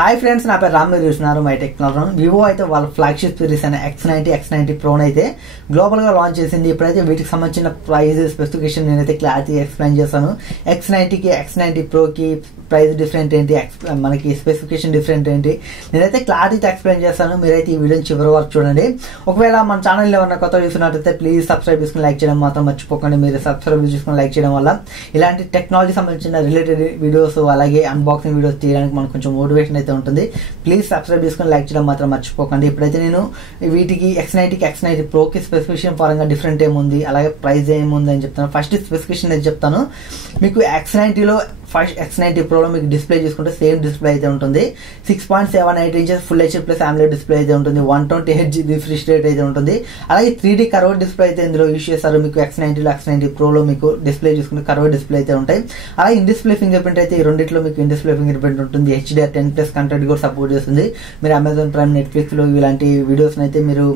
Hi friends, నా పేరు రామ్. మీరు చూస్తున్నారు మై టెక్నాలజీ. వివో అయితే వాళ్ళ ఫ్లాగ్షిప్ సిరీస్ అయిన x90 Pro అయితే గ్లోబల్ గా లాంచ్ చేసింది. ఇప్పుడైతే వీటికి సంబంధించిన ప్రైస్ స్పెసిఫికేషన్ నేనైతే క్లారిటీ ఎక్స్ప్లెయిన్ చేస్తాను. x90 Pro కి ప్రైస్ డిఫరెంట్ ఏంటి, మనకి స్పెసిఫికేషన్ డిఫరెంట్ ఏంటి, నేనైతే క్లారిటీతో ఎక్స్ప్లెయిన్ చేస్తాను. మీరైతే ఈ వీడియోని చివరి వరకు చూడండి. ఒకవేళ మన ఛానల్ ఎవరైనా కొత్త చూస్తున్నట్లయితే ప్లీజ్ సబ్స్క్రైబ్ చేసుకుని లైక్ చేయడం మాత్రం మర్చిపోకండి. మీరు సబ్స్క్రైబ్ చేసుకుని లైక్ చేయడం వల్ల ఇలాంటి టెక్నాలజీ సంబంధించిన రిలేటెడ్ వీడియోస్ అలాగే అన్బాక్సింగ్ వీడియోస్ తీయడానికి మనకు కొంచెం మోటివేషన్ అయితే ఉంటుంది. ప్లీజ్ సబ్స్క్రైబ్ చేసుకుని లైక్ చేయడం మాత్రం మర్చిపోకండి. ఇప్పుడైతే నేను వీటికి x90 Pro కి స్పెసిఫికేషన్ పరంగా డిఫరెంట్ ఏముంది, అలాగే ప్రైస్ ఏముంది అని చెప్తాను. ఫస్ట్ స్పెసిఫికేషన్ అయితే చెప్తాను. మీకు x90లో ఫస్ట్ x90 Pro లో మీకు డిస్ప్లే చూసుకుంటే సేమ్ డిస్ప్లే అయితే ఉంటుంది. 6.78 inches full HD plus AMOLED display అయితే ఉంటుంది. 120Hz రిఫ్రెష్ రేట్ అయితే ఉంటుంది. అలాగే 3D కర్వ్ డిస్ప్లే అయితే ఇందులో యూజ్ చేస్తారు. మీకు x90 Pro లో మీకు డిస్ప్లే చూసుకుంటే కర్వ్ డిస్ప్లే అయితే ఉంటాయి. అలాగే ఇన్ డిస్ప్లే ఫింగర్ ప్రింట్ అయితే ఈ రెండిట్లో మీకు ఇన్ డిస్ప్లే ఫింగర్ ప్రింట్ ఉంటుంది. HDR10+ కంటెంట్ కూడా సపోర్ట్ చేస్తుంది. మీరు అమెజాన్ ప్రైమ్, నెట్ఫ్లిక్స్ లో ఇలాంటి వీడియోస్ అయితే మీరు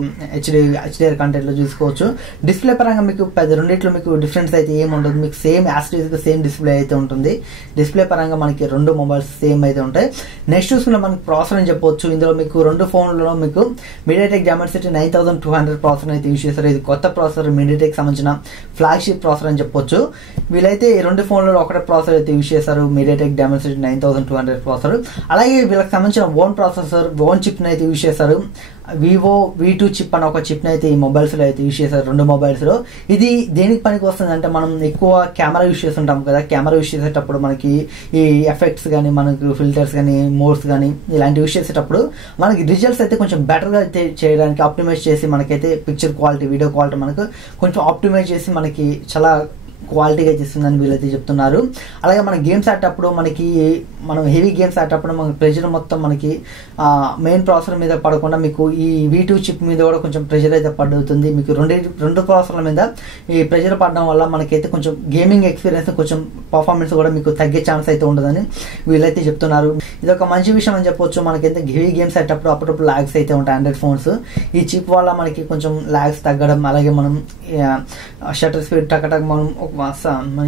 HDR కంటెంట్ లో చూసుకోవచ్చు. డిస్ప్లే పరంగా మీకు రెండిట్లో మీకు డిఫరెన్స్ అయితే ఏమి ఉండదు. మీకు సేమ్ సేమ్ డిస్ప్లే అయితే ఉంటుంది. డిస్ప్లే పరంగా మనకి రెండు మొబైల్స్ సేమ్ అయితే ఉంటాయి. నెక్స్ట్ చూసుకున్న మనకి ప్రాసెసర్ అని చెప్పొచ్చు. ఇందులో మీకు రెండు ఫోన్లలో మీకు మీడియాటెక్ డైమెన్సిటీ 9200 ప్రాసెసర్ అయితే యూజ్ చేస్తారు. ఇది కొత్త ప్రాసెసర్, మీడియాటెక్ సంబంధించిన ఫ్లాగ్షిప్ ప్రాసెసర్ అని చెప్పొచ్చు. వీళ్ళైతే ఈ రెండు ఫోన్లలో ఒకటే ప్రాసెసర్ అయితే యూజ్ చేస్తారు, మీడియాటెక్ డైమెన్సిటీ 9200 ప్రాసెసర్. అలాగే వీళ్ళకి సంబంధించిన ఓన్ ప్రాసెసర్, ఓన్ చిప్ అయితే యూజ్ చేస్తారు. వివో V2 చిప్ అనే ఒక చిప్ అయితే ఈ మొబైల్స్ లో అయితే యూజ్ చేశారు, రెండు మొబైల్స్ లో. ఇది దేనికి పనికి వస్తుంది అంటే, మనం ఎక్కువ కెమెరా యూజ్ చేస్తుంటాం కదా. కెమెరా యూజ్ చేసేటప్పుడు మనకి ఈ ఎఫెక్ట్స్ కానీ, మనకు ఫిల్టర్స్ కానీ, మోడ్స్ కానీ ఇలాంటి యూజ్ చేసేటప్పుడు మనకి రిజల్ట్స్ అయితే కొంచెం బెటర్గా అయితే చేయడానికి ఆప్టిమైజ్ చేసి, మనకైతే పిక్చర్ క్వాలిటీ, వీడియో క్వాలిటీ మనకు కొంచెం ఆప్టిమైజ్ చేసి మనకి చాలా క్వాలిటీగా ఇస్తుందని వీళ్ళైతే చెప్తున్నారు. అలాగే మన గేమ్స్ ఆడేటప్పుడు మనం హెవీ గేమ్స్ ఆడేటప్పుడు మనకి ప్రెషర్ మొత్తం మనకి మెయిన్ ప్రాసెసర్ మీద పడకుండా మీకు ఈ V2 చిప్ మీద కూడా కొంచెం ప్రెషర్ అయితే పడుతుంది. మీకు రెండు ప్రాసెసర్ల మీద ఈ ప్రెషర్ పడడం వల్ల మనకైతే కొంచెం గేమింగ్ ఎక్స్పీరియన్స్, కొంచెం పర్ఫార్మెన్స్ కూడా మీకు తగ్గే ఛాన్స్ అయితే ఉండదని వీళ్ళైతే చెప్తున్నారు. ఇది ఒక మంచి విషయం అని చెప్పొచ్చు. మనకైతే హెవీ గేమ్స్ ఆడేటప్పుడు అప్పుడప్పుడు లాగ్స్ అయితే ఉంటాయి ఆండ్రాయిడ్ ఫోన్స్. ఈ చిప్ వల్ల మనకి కొంచెం లాగ్స్ తగ్గడం, అలాగే మనం షట్టర్ స్పీడ్ టకటక్ మనం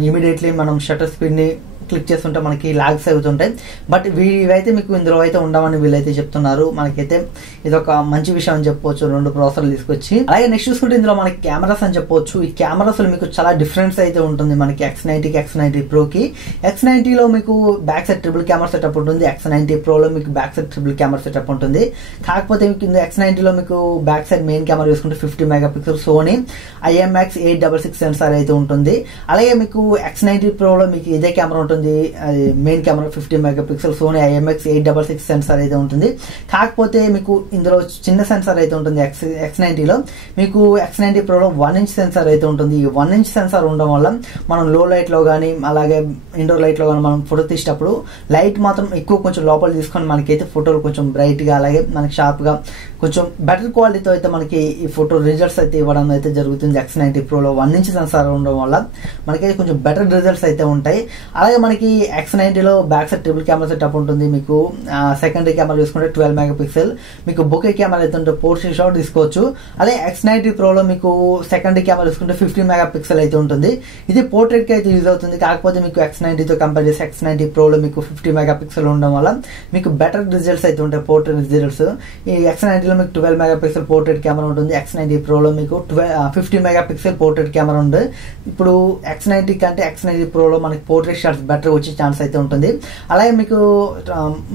ఇమీడియట్లీ మనం షట్టర్ స్పీడ్ ని క్లిక్ చేస్తుంటే మనకి లాగ్స్ అవుతుంటాయి. బట్ ఇవైతే మీకు ఇందులో అయితే ఉండవని వీళ్ళైతే చెప్తున్నారు. మనకైతే ఇది ఒక మంచి విషయం అని చెప్పవచ్చు, రెండు ప్రాసెసర్లు తీసుకొచ్చి. అలాగే నెక్స్ట్ చూసుకుంటే ఇందులో మనకి కెమెరాస్ అని చెప్పొచ్చు. ఈ కెమెరాస్ లో మీకు చాలా డిఫరెన్స్ అయితే ఉంటుంది. మనకి x90 Pro కి x90 లో మీకు back side triple camera setup ఉంటుంది. x90 Pro లో మీకు back side triple camera setup ఉంటుంది. కాకపోతే మీకు x90 లో మీకు బ్యాక్ సైడ్ మెయిన్ కెమెరా చూసుకుంటే 50 మెగాపిక్సెల్ సోనీ IMX866 సెన్సార్ అయితే ఉంటుంది. అలాగే మీకు x90 Pro లో మీకు ఇదే కెమెరా ఉంటుంది. Main camera 50 megapixel Sony IMX866 sensor అయితే ఉంటుంది. కాకపోతే మీకు ఇందులో చిన్న సెన్సార్ అయితే ఉంటుంది. x90 లో మీకు x90 Pro లో 1 ఇంచ్ సెన్సార్ అయితే ఉంటుంది. ఈ 1 ఇంచ్ సెన్సార్ ఉండడం వల్ల మనం లో లైట్ లో కానీ, అలాగే ఇండోర్ లైట్ లో కానీ మనం ఫోటో తీసేటప్పుడు లైట్ మాత్రం ఎక్కువ కొంచెం లోపల తీసుకొని మనకైతే ఫోటోలు కొంచెం బ్రైట్ గా, అలాగే మనకి షార్ప్ గా, కొంచెం బెటర్ క్వాలిటీతో అయితే మనకి ఈ ఫోటో రిజల్ట్స్ అయితే ఇవ్వడం అయితే జరుగుతుంది. x90 Pro లో 1 ఇంచ్ సెన్సార్ ఉండడం వల్ల మనకైతే కొంచెం బెటర్ రిజల్ట్స్ అయితే ఉంటాయి. అలాగే మనకి x90 లో back side triple camera setup ఉంటుంది. మీకు సెకండరీ కెమెరా చూసుకుంటే 12 మెగాపిక్సెల్, మీకు బొకే కెమెరా అయితే ఉంటే పోర్ట్రేట్ షాట్ తీసుకోవచ్చు. అదే x90 Pro లో మీకు సెకండరీ కెమెరా చూసుకుంటే 50 మెగాపిక్సెల్ అయితే ఉంటుంది. ఇది పోర్ట్రేట్ కి అయితే యూజ్ అవుతుంది. కాకపోతే మీకు x90 తో కంపేర్ చేసి x90 Pro లో మీకు 50 మెగాపిక్సెల్ ఉండడం వల్ల మీకు బెటర్ రిజల్ట్స్ అయితే ఉంటాయి, పోర్ట్రేట్ రిజల్ట్స్. ఈ x90 లో మీకు 12 మెగాపిక్సెల్ పోర్ట్రేట్ కెమెరా ఉంటుంది. x90 Pro లో మీకు 50 మెగాపిక్సెల్ పోర్ట్రేట్ కెమెరా ఉంది. ఇప్పుడు x90 కంటే x90 Pro లో మనకి పోర్ట్రేట్ షాట్స్ బెటర్ వచ్చే ఛాన్స్ అయితే ఉంటుంది. అలాగే మీకు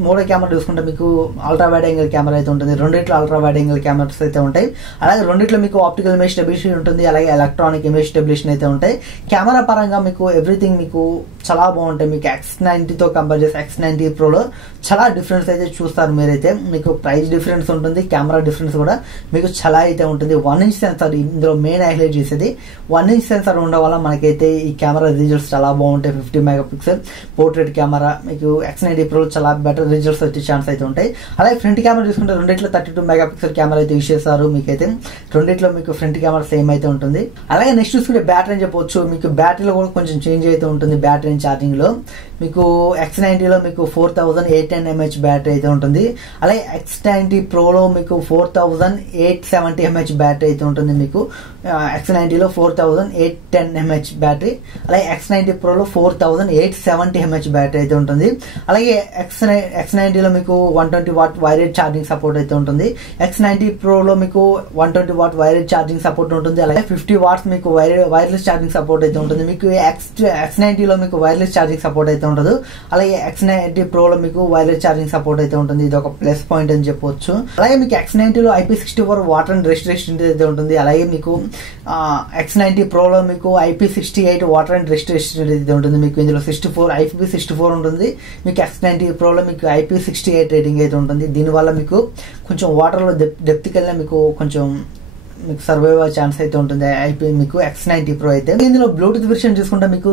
మూడో కెమెరా చూసుకుంటే మీకు అల్ట్రా వైడ్ యాంగిల్ కెమెరా అయితే ఉంటుంది. రెండిట్లో అల్ట్రా వైడ్ యాంగిల్ కెమెరాస్ అయితే ఉంటాయి. అలాగే రెండిట్లో మీకు ఆప్టికల్ ఇమేజ్ స్టెబిలిటీ ఉంటుంది. అలాగే ఎలక్ట్రానిక్ ఇమేజ్ స్టెబిలిటీ అయితే ఉంటాయి. కెమెరా పరంగా మీకు ఎవ్రీథింగ్ మీకు చాలా బాగుంటాయి. మీకు x90 తో కంపేర్ చేసి x90 Pro లో చాలా డిఫరెన్స్ అయితే చూస్తారు మీరైతే. మీకు ప్రైస్ డిఫరెన్స్ ఉంటుంది, కెమెరా డిఫరెన్స్ కూడా మీకు చాలా అయితే ఉంటుంది. 1 ఇంచ్ సెన్సార్ ఇందులో మెయిన్ హైలైట్ చేసేది 1 ఇంచ్ సెన్సార్ ఉండడం వల్ల మనకైతే ఈ కెమెరా రిజల్ట్స్ చాలా బాగుంటాయి. 50 మెగాపిక్సెల్ పోర్ట్రేట్ కెమెరా మీకు x90 Pro చాలా బెటర్ రిజల్ట్స్ వచ్చే ఛాన్స్ అయితే ఉంటాయి. అలాగే ఫ్రంట్ కెమెరా చూసుకుంటే రెండిట్లో 32 మెగాపిక్సెల్ కెమెరా అయితే యూజ్ చేస్తారు. మీకైతే రెండిట్లో మీకు ఫ్రంట్ కెమెరా సేమ్ అయితే ఉంటుంది. అలాగే నెక్స్ట్ చూసుకుంటే బ్యాటరీ అని చెప్పొచ్చు. మీకు బ్యాటరీలో కూడా కొంచెం చేంజ్ అయితే ఉంటుంది. బ్యాటరీ ఛార్జింగ్ లో మీకు x90 లో మీకు 4810 mAh బ్యాటరీ అయితే ఉంటుంది. అలాగే x90 Pro లో మీకు 4870 mAh బ్యాటరీ అయితే ఉంటుంది. మీకు x90 లో 4810 mAh బ్యాటరీ, అలాగే x90 Pro లో 4870 870 mAh బ్యాటరీ అయితే ఉంటుంది. అలాగే X90 లో మీకు 120 వాట్ వైర్డ్ ఛార్జింగ్ సపోర్ట్ అయితే ఉంటుంది. X90 Pro లో మీకు 120 వాట్ వైర్డ్ ఛార్జింగ్ సపోర్ట్ ఉంటుంది. అలాగే 50 వాట్స్ మీకు వైర్లెస్ ఛార్జింగ్ సపోర్ట్ అయితే ఉంటుంది. మీకు X90 లో మీకు వైర్లెస్ ఛార్జింగ్ సపోర్ట్ అయితే ఉండదు. అలాగే X90 Pro లో మీకు వైర్లెస్ ఛార్జింగ్ సపోర్ట్ అయితే ఉంటుంది. ఇది ఒక ప్లస్ పాయింట్ అని చెప్పొచ్చు. అలాగే మీకు X90 లో IP64 water and rest resistant అయితే ఉంటుంది. అలాగే మీకు X90 Pro లో మీకు IP68 water and rest resistant అయితే ఉంటుంది. మీకు ఇందులో IP64 ఉంటుంది. మీకు X90 Pro లో మీకు IP68 రేటింగ్ అయితే ఉంటుంది. దీనివల్ల మీకు కొంచెం వాటర్లో డెప్త్కి వెళ్ళినా మీకు కొంచెం మీకు సర్వైవ్ అయ్యే ఛాన్స్ అయితే ఉంటుంది. మీకు X90 Pro అయితే ఇందులో బ్లూటూత్ వెర్షన్ చూసుకుంటే మీకు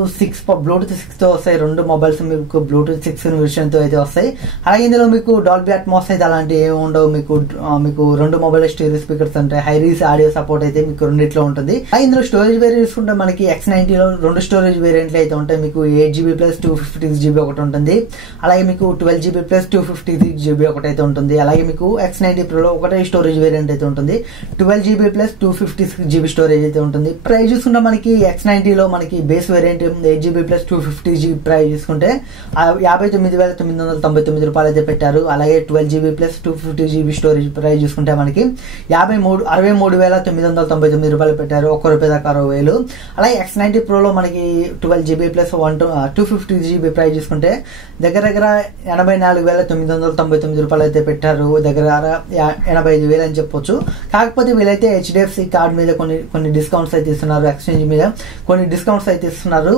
బ్లూటూత్ 6 తో వస్తాయి. రెండు మొబైల్స్ మీకు బ్లూటూత్ 6 వెర్షన్ తో అయితే వస్తాయి. అలాగే ఇందులో మీకు డాల్బీ అట్మాస్ అయితే అలాంటి ఏమి ఉండవు. మీకు రెండు మొబైల్ స్టీరియో స్పీకర్స్ ఉంటాయి. హై రీస్ ఆడియో సపోర్ట్ అయితే మీకు రెండిట్లో ఉంటుంది. అలాగే ఇందులో స్టోరేజ్ వేరియంట్ చూసుకుంటే మనకి X90 లో రెండు స్టోరేజ్ వేరియంట్లు అయితే ఉంటాయి. మీకు 8GB ప్లస్ 256GB ఒకటి ఉంటుంది. అలాగే మీకు 12GB ప్లస్ 256GB ఒకటి అయితే ఉంటుంది. అలాగే మీకు X90 Pro లో ఒకటే స్టోరేజ్ వేరియంట్ అయితే ఉంటుంది. 12GB ప్లస్ 256GB స్టోరేజ్ అయితే ఉంటుంది. ప్రైస్ చూసుకుంటే మనకి X90 లో మనకి base variant 8GB plus 256GB price చూసుకుంటే 59,999 రూపాయలు అయితే పెట్టారు. అలాగే 12GB plus 256GB storage price చూసుకుంటే మనకి 63,999 రూపాయలు పెట్టారు. ₹1 దాకా 60,000. అలాగే X90 Pro లో మనకి 12GB ప్లస్ 256GB ప్రైస్ చూసుకుంటే దగ్గర 84,999 రూపాయలు అయితే పెట్టారు. దగ్గర 85,000 అని చెప్పొచ్చు. కాకపోతే వీళ్ళైతే HDFC కార్డ్ మీద కొన్ని డిస్కౌంట్స్ అయితే ఇస్తున్నారు. ఎక్స్చేంజ్ మీద కొన్ని డిస్కౌంట్స్ అయితే ఇస్తున్నారు.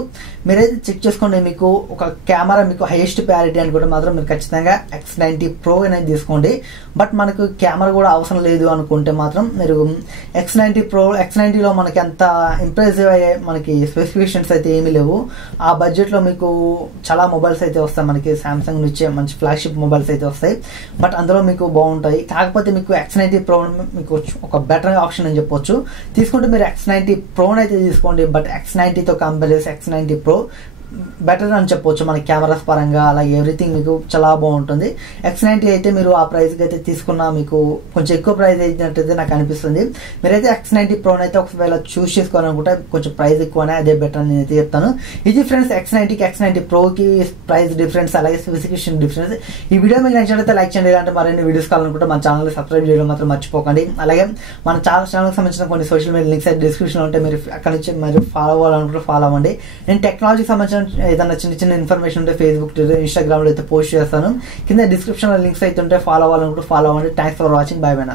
మీరైతే చెక్ చేసుకోండి. మీకు ఒక కెమెరా మీకు హైయెస్ట్ ప్యారిటీ అనుకుంటే మాత్రం మీరు ఖచ్చితంగా X90 Pro అనేది తీసుకోండి. బట్ మనకు కెమెరా కూడా అవసరం లేదు అనుకుంటే మాత్రం మీరు X90 లో మనకి అంత ఇంప్రెసివ్ అయ్యే మనకి స్పెసిఫికేషన్స్ అయితే ఏమీ లేవు. ఆ బడ్జెట్ లో మీకు చాలా మొబైల్స్ అయితే వస్తాయి. మనకి సామ్సంగ్ నుంచే మంచి ఫ్లాగ్షిప్ మొబైల్స్ అయితే వస్తాయి. బట్ అందులో మీకు బాగుంటాయి. కాకపోతే మీకు X90 Pro మీకు ఒక బెటర్ ఆప్షన్ అని చెప్పొచ్చు. తీసుకుంటే మీరు X90 Pro అయితే తీసుకోండి. బట్ X90 తో కంపేర్ చేసి X90 Pro బెటర్ అని చెప్పొచ్చు. మన కెమెరాస్ పరంగా అలాగే ఎవ్రీథింగ్ మీకు చాలా బాగుంటుంది. X90 అయితే మీరు ఆ ప్రైస్కి అయితే తీసుకున్నా మీకు కొంచెం ఎక్కువ ప్రైస్ అయినట్టయితే నాకు అనిపిస్తుంది. మీరైతే X90 Pro అయితే ఒకవేళ చూస్ చేసుకోవాలనుకుంటే కొంచెం ప్రైస్ ఎక్కువనే అదే బెటర్ అని నేనైతే చెప్తాను. ఇది ఫ్రెండ్స్ X90 Proకి ప్రైస్ డిఫరెన్స్ అలాగే స్పెసిఫికేషన్ డిఫరెన్స్. ఈ వీడియో మీకు నచ్చినట్లయితే లైక్ చేయండి. ఇలాంటి మరిన్ని వీడియోస్ కావాలనుకుంటే మన ఛానల్ సబ్స్క్రైబ్ చేయడం మాత్రం మర్చిపోకండి. అలాగే మన ఛానల్కి సంబంధించిన కొన్ని సోషల్ మీడియా లింక్స్ అయితే డిస్క్రిప్షన్లో ఉంటే మీరు అక్కడ నుంచి మీరు ఫాలో అవ్వాలనుకుంటే ఫాలో అవ్వండి. నేను టెక్నాలజీకి సంబంధించిన ఏదైనా చిన్న ఇన్ఫర్మేషన్ ఉంటే ఫేస్బుక్, ఇన్స్టాగ్రామ్ లో అయితే పోస్ట్ చేస్తాను. కింద డిస్క్రిప్షన్ లో లింక్స్ అయితే ఉంటే ఫాలో అవ్వాలనుకుంటే ఫాలో అవ్వండి. Thanks for watching. By by.